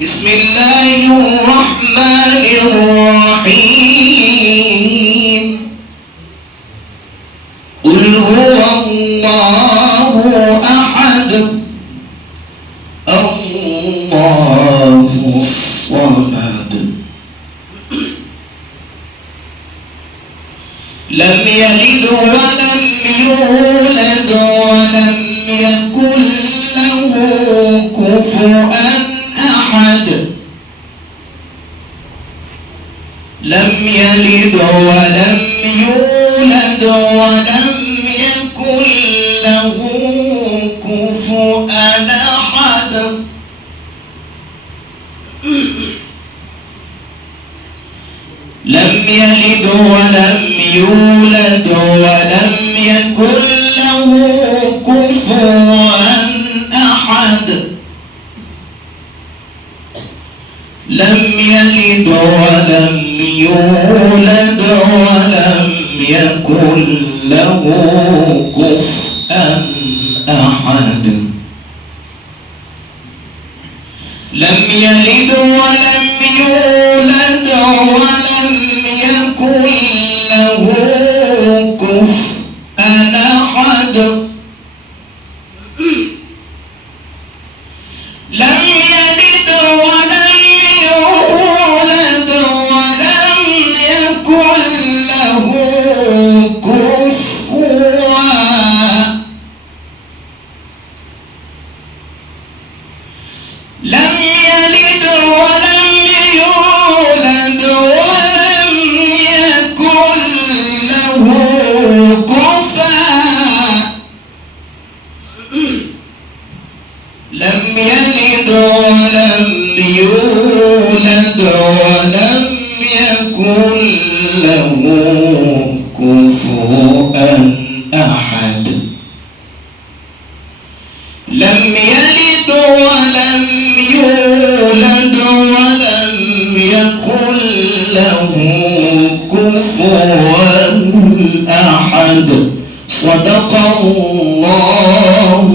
بسم الله الرحمن الرحيم قل هو الله أحد الله الصمد لم يلد ولم يولد ولم يكن له كفوا أحد لم يلد ولم يولد ولم يكن له كفوا أحد لم يلد ولم يولد ولم يكن له كفوا أحد لم يلد ولم يولد ولم يكن له كفوا أحد لم يلد ولم يولد ولم يكن له كفوا أحد لم يلد ولم يولد ولم يكن له كفوا لم يلد ولم يولد ولم يكن له كفوا لم يلد ولم يولد ولم يكن له كفوا أحد لم يلد ولم يولد ولم يكن له كفوا أحد صدق الله